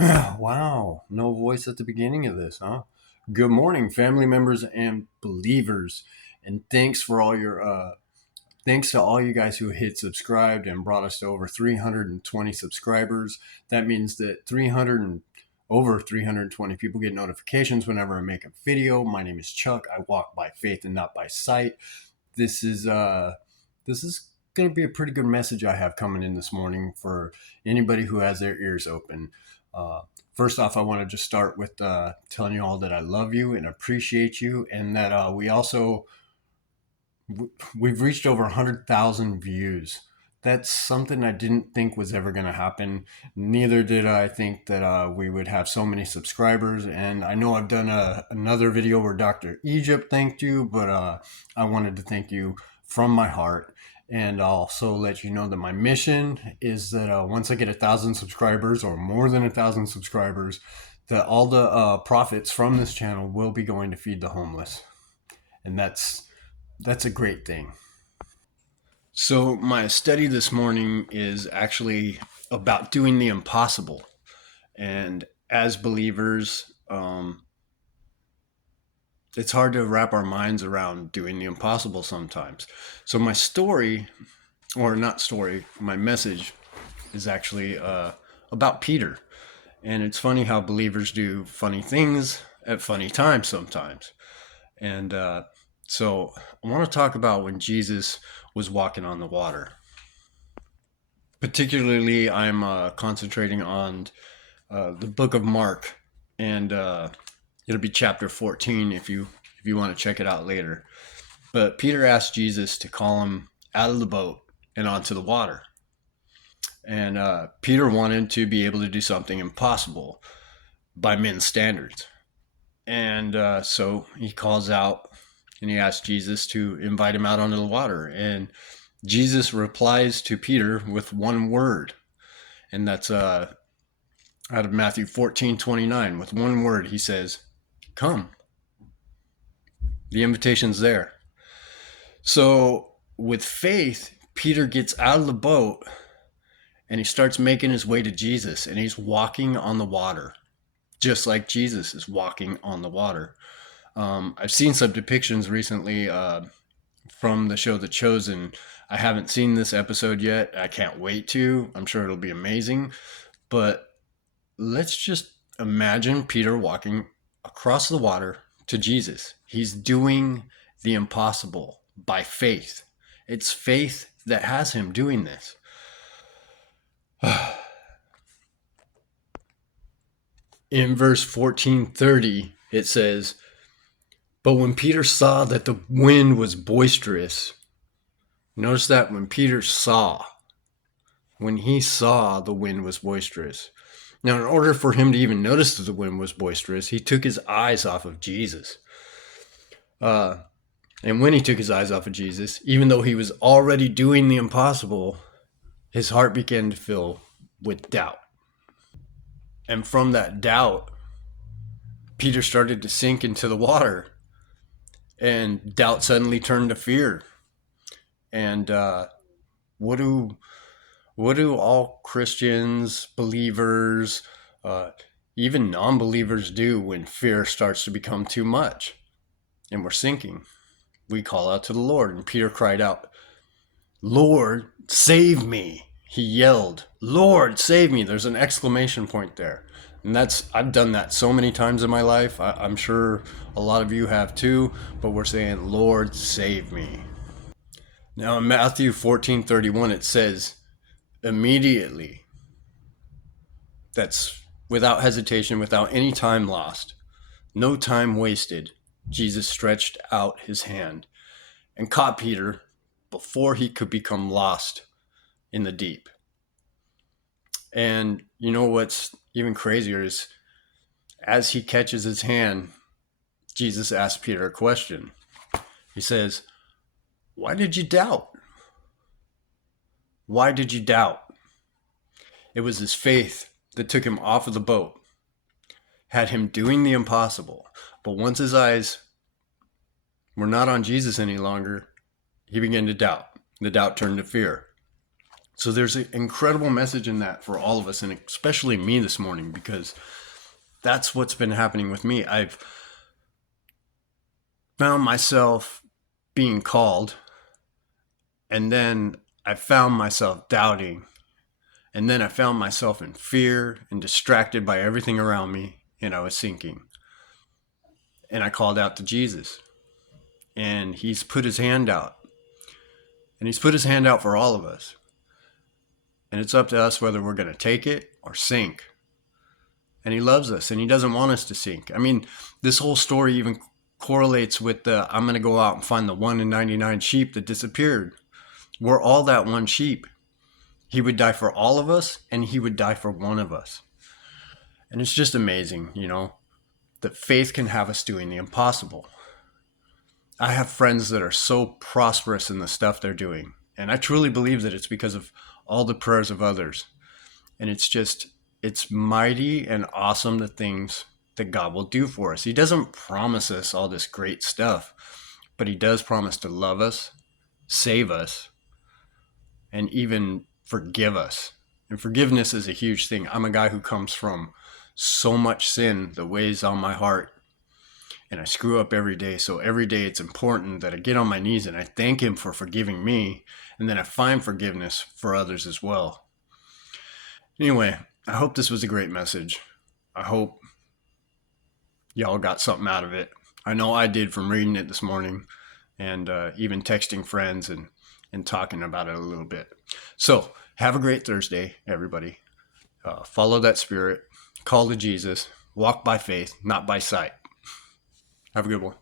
Wow, no voice at the beginning of this, huh? Good morning, family members and believers, and thanks to all you guys who hit subscribed and brought us to over 320 subscribers. That means that over 320 people get notifications whenever I make a video. My name is Chuck. I walk by faith and not by sight. This is uh this is going to be a pretty good message I have coming in this morning for anybody who has their ears open. Uh, First off, I want to just start with telling you all that I love you and appreciate you, and that we've reached over 100,000 views. That's something I didn't think was ever going to happen. Neither did I think that we would have so many subscribers. And I know I've done another video where Dr. Egypt thanked you, but I wanted to thank you from my heart. And I'll also let you know that my mission is that once I get 1,000 subscribers or more than 1,000 subscribers, that all the profits from this channel will be going to feed the homeless. And that's a great thing. So, my study this morning is actually about doing the impossible. And as believers, it's hard to wrap our minds around doing the impossible sometimes. So, my story, or not story, my message is actually about Peter. And it's funny how believers do funny things at funny times sometimes. And so, I want to talk about when Jesus was walking on the water. Particularly, I'm concentrating on the book of Mark, and it'll be chapter 14 if you want to check it out later. But Peter asked Jesus to call him out of the boat and onto the water. And Peter wanted to be able to do something impossible by men's standards. And so he calls out and he asks Jesus to invite him out onto the water. And Jesus replies to Peter with one word. And that's out of Matthew 14:29. With one word, he says, "Come." The invitation's there. So with faith, Peter gets out of the boat and he starts making his way to Jesus, and he's walking on the water, just like Jesus is walking on the water. I've seen some depictions recently from the show The Chosen. I haven't seen this episode yet. I can't wait to. I'm sure it'll be amazing. But let's just imagine Peter walking across the water to Jesus. He's doing the impossible by faith. It's faith that has him doing this. In verse 14:30, it says, "But when Peter saw that the wind was boisterous," notice that when he saw the wind was boisterous. Now, in order for him to even notice that the wind was boisterous, he took his eyes off of Jesus. And when he took his eyes off of Jesus, even though he was already doing the impossible, his heart began to fill with doubt. And from that doubt, Peter started to sink into the water. And doubt suddenly turned to fear. And what do all Christians, believers, even non-believers do when fear starts to become too much and we're sinking? We call out to the Lord. And Peter cried out, "Lord, save me." He yelled, "Lord, save me." There's an exclamation point there. And I've done that so many times in my life. I'm sure a lot of you have too, but we're saying, "Lord, save me." Now in Matthew 14:31, it says, immediately, that's without hesitation, without any time lost, no time wasted, Jesus stretched out his hand and caught Peter before he could become lost in the deep. And you know what's even crazier is as he catches his hand, Jesus asks Peter a question. He says, "Why did you doubt? Why did you doubt?" It was his faith that took him off of the boat, had him doing the impossible. But once his eyes were not on Jesus any longer, he began to doubt. The doubt turned to fear. So there's an incredible message in that for all of us, and especially me this morning, because that's what's been happening with me. I've found myself being called, and then I found myself doubting, and then I found myself in fear and distracted by everything around me, and I was sinking. And I called out to Jesus, and he's put his hand out, and he's put his hand out for all of us. And it's up to us whether we're going to take it or sink. And he loves us, and he doesn't want us to sink. I mean, this whole story even correlates with the I'm going to go out and find the 1 in 99 sheep that disappeared. We're all that one sheep. He would die for all of us, and he would die for one of us. And it's just amazing, that faith can have us doing the impossible. I have friends that are so prosperous in the stuff they're doing, and I truly believe that it's because of all the prayers of others. And it's mighty and awesome, the things that God will do for us. He doesn't promise us all this great stuff, but he does promise to love us, save us, and even forgive us. And forgiveness is a huge thing. I'm a guy who comes from so much sin that weighs on my heart, and I screw up every day. So every day it's important that I get on my knees and I thank him for forgiving me, and then I find forgiveness for others as well. Anyway, I hope this was a great message. I hope y'all got something out of it. I know I did from reading it this morning, and even texting friends and talking about it a little bit. So have a great Thursday, everybody. Follow that spirit, call to Jesus, walk by faith, not by sight. Have a good one.